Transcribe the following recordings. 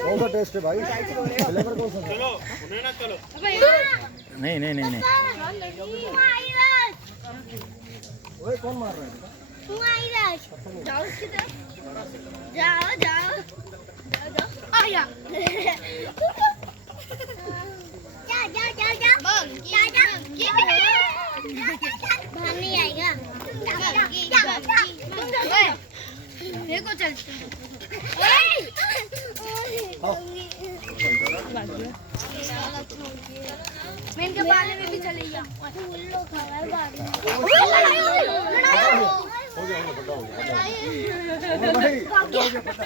कौन सा टेस्ट है भाई? फ्लेवर कौन सा? चलो ना चलो। नहीं नहीं नहीं नहीं। ओए कौन मार रहा है? जाओ उसकी तरफ। जाओ जाओ जाओ आया। जा जा जा जा जा जा बाहर नहीं आएगा। मेरे को चल मैं इनके बाले में भी चले गया। हो गया पता हो गया भाई हो गया पता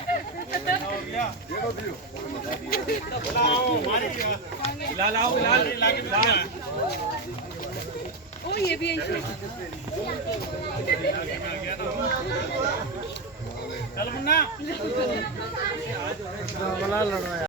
हो गया ये तो दियो लाओ मारी लाओ लाके ओ ये भी ऐसे चल मुन्ना बना लड़ रहा है।